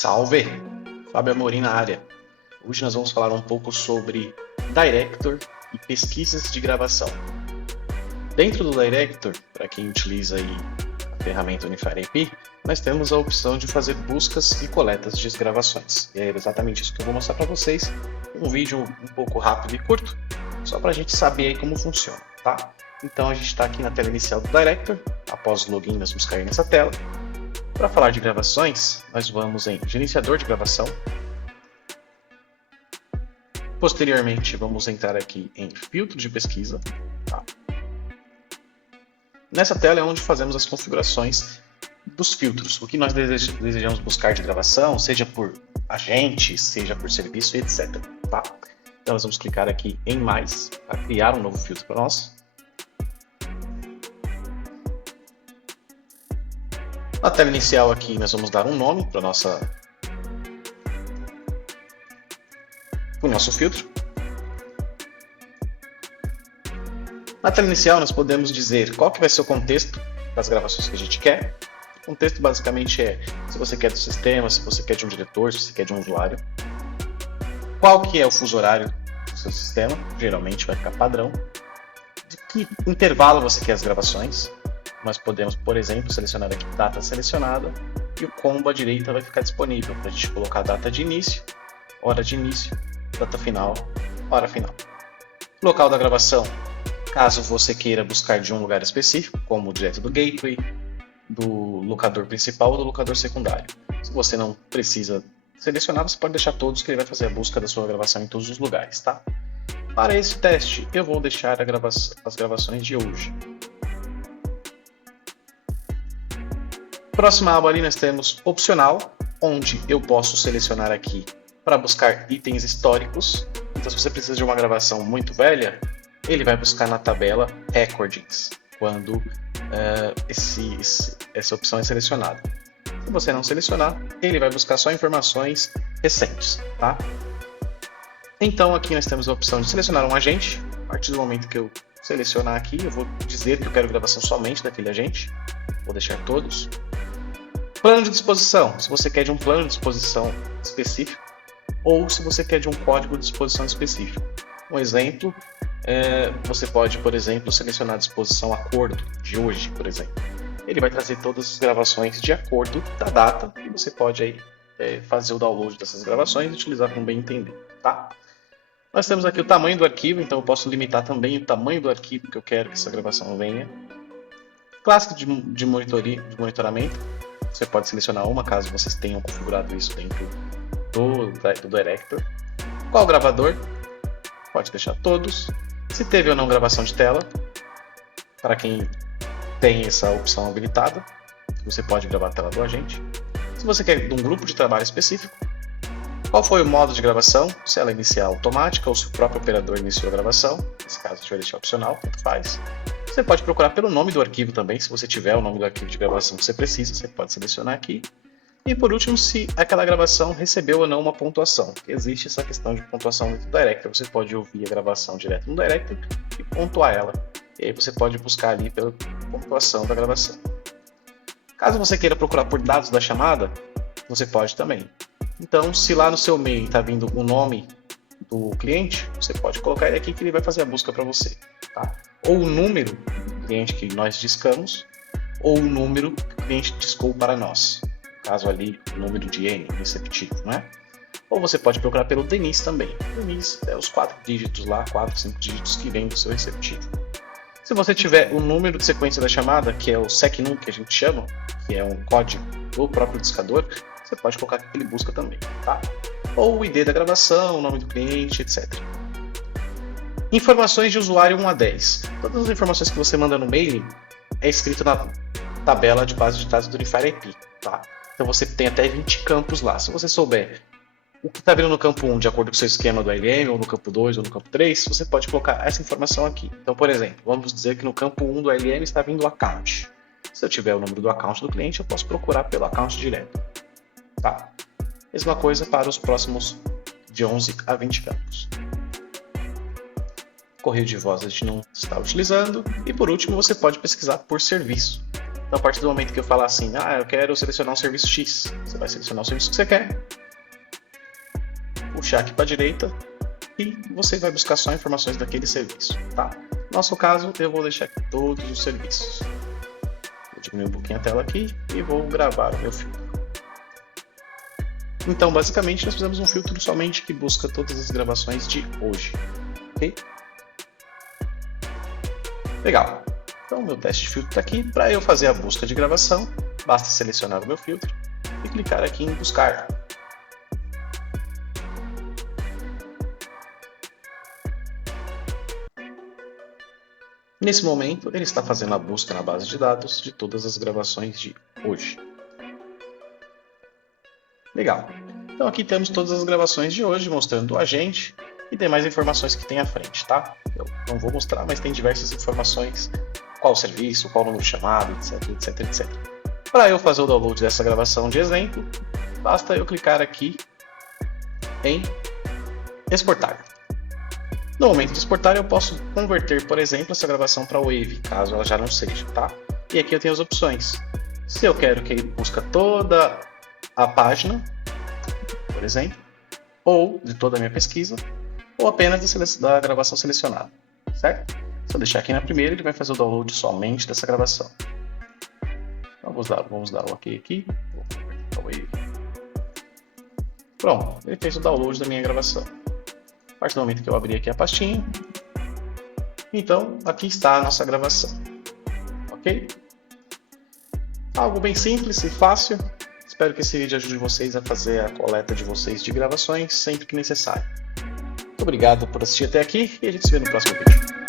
Salve! Fábio Amorim na área. Hoje nós vamos falar um pouco sobre Director e pesquisas de gravação. Dentro do Director, para quem utiliza aí a ferramenta Unifier IP, nós temos a opção de fazer buscas e coletas de gravações. E é exatamente isso que eu vou mostrar para vocês. Um vídeo um pouco rápido e curto, só para a gente saber aí como funciona, tá? Então a gente está aqui na tela inicial do Director. Após o login, nós vamos cair nessa tela. Para falar de gravações, nós vamos em Gerenciador de Gravação. Posteriormente, vamos entrar aqui em Filtro de Pesquisa. Tá? Nessa tela é onde fazemos as configurações dos filtros. O que nós desejamos buscar de gravação, seja por agente, seja por serviço, etc. Tá? Então, nós vamos clicar aqui em Mais, para criar um novo filtro para nós. Na tela inicial aqui, nós vamos dar um nome para o nosso filtro. Na tela inicial, nós podemos dizer qual que vai ser o contexto das gravações que a gente quer. O contexto basicamente é se você quer do sistema, se você quer de um diretor, se você quer de um usuário. Qual que é o fuso horário do seu sistema, geralmente vai ficar padrão. De que intervalo você quer as gravações. Nós podemos, por exemplo, selecionar aqui data selecionada e o combo à direita vai ficar disponível para a gente colocar data de início, data final, hora final. Local da gravação, caso você queira buscar de um lugar específico, como direto do gateway, do locador principal ou do locador secundário. Se você não precisa selecionar, você pode deixar todos que ele vai fazer a busca da sua gravação em todos os lugares, tá? Para esse teste, eu vou deixar as gravações de hoje. Próxima aba ali nós temos opcional, onde eu posso selecionar aqui para buscar itens históricos. Então se você precisa de uma gravação muito velha, ele vai buscar na tabela Recordings, quando essa opção é selecionada. Se você não selecionar, ele vai buscar só informações recentes. Tá? Então aqui nós temos a opção de selecionar um agente. A partir do momento que eu selecionar aqui, eu vou dizer que eu quero gravação somente daquele agente. Vou deixar todos. Plano de disposição, se você quer de um plano de disposição específico ou se você quer de um código de disposição específico. Um exemplo, você pode, por exemplo, selecionar a disposição acordo de hoje, por exemplo. Ele vai trazer todas as gravações de acordo da data e você pode aí, fazer o download dessas gravações e utilizar como bem entender. Tá? Nós temos aqui o tamanho do arquivo, então eu posso limitar também o tamanho do arquivo que eu quero que essa gravação venha. Classe de monitoramento. Você pode selecionar uma caso vocês tenham configurado isso dentro do Director. Qual gravador? Pode deixar todos. Se teve ou não gravação de tela, para quem tem essa opção habilitada, você pode gravar a tela do agente. Se você quer de um grupo de trabalho específico, qual foi o modo de gravação, se ela é iniciar automática ou se o próprio operador iniciou a gravação. Nesse caso a gente vai deixar opcional, tanto faz. Você pode procurar pelo nome do arquivo também, se você tiver o nome do arquivo de gravação que você precisa, você pode selecionar aqui. E por último, se aquela gravação recebeu ou não uma pontuação. Existe essa questão de pontuação dentro do Director, você pode ouvir a gravação direto no Director e pontuar ela. E aí você pode buscar ali pela pontuação da gravação. Caso você queira procurar por dados da chamada, você pode também. Então, se lá no seu e-mail está vindo o nome do cliente, você pode colocar ele aqui que ele vai fazer a busca para você. Tá? Ou o número do cliente que nós discamos, ou o número que o cliente discou para nós. No caso ali, o número de N, receptivo, não é? Ou você pode procurar pelo DNIS também. O DNIS é os 4 dígitos lá, 4, 5 dígitos que vem do seu receptivo. Se você tiver o número de sequência da chamada, que é o SecNum que a gente chama, que é um código do próprio discador, você pode colocar que ele busca também, tá? Ou o ID da gravação, o nome do cliente, etc. Informações de usuário 1 a 10. Todas as informações que você manda no mail é escrito na tabela de base de dados do Unifier IP. Tá? Então você tem até 20 campos lá. Se você souber o que está vindo no campo 1 de acordo com o seu esquema do ALM, ou no campo 2 ou no campo 3, você pode colocar essa informação aqui. Então, por exemplo, vamos dizer que no campo 1 do ALM está vindo o account. Se eu tiver o número do account do cliente, eu posso procurar pelo account direto. Tá? Mesma coisa para os próximos de 11 a 20 campos. Correio de voz a gente não está utilizando. E por último, você pode pesquisar por serviço. Então, a partir do momento que eu falar assim, eu quero selecionar um serviço X, você vai selecionar o serviço que você quer, puxar aqui para a direita e você vai buscar só informações daquele serviço, tá? No nosso caso, eu vou deixar aqui todos os serviços. Vou diminuir um pouquinho a tela aqui e vou gravar o meu filtro. Então, basicamente, nós fizemos um filtro somente que busca todas as gravações de hoje, ok? Legal. Então, meu teste de filtro está aqui. Para eu fazer a busca de gravação, basta selecionar o meu filtro e clicar aqui em buscar. Nesse momento, ele está fazendo a busca na base de dados de todas as gravações de hoje. Legal. Então aqui temos todas as gravações de hoje, mostrando o agente e demais informações que tem à frente, tá? Eu não vou mostrar, mas tem diversas informações, qual o serviço, qual o número de chamada, etc. Para eu fazer o download dessa gravação de exemplo, basta eu clicar aqui em exportar. No momento de exportar, eu posso converter, por exemplo, essa gravação para Wave, caso ela já não seja, tá? E aqui eu tenho as opções. Se eu quero que ele busque toda a página, por exemplo, ou de toda a minha pesquisa, ou apenas da gravação selecionada, certo? Se eu deixar aqui na primeira, ele vai fazer o download somente dessa gravação. Então, vamos dar o OK aqui. Vou converter para Wave. Pronto, ele fez o download da minha gravação. A partir do momento que eu abrir aqui a pastinha, então aqui está a nossa gravação, ok? Algo bem simples e fácil. Espero que esse vídeo ajude vocês a fazer a coleta de vocês de gravações sempre que necessário. Muito obrigado por assistir até aqui e a gente se vê no próximo vídeo.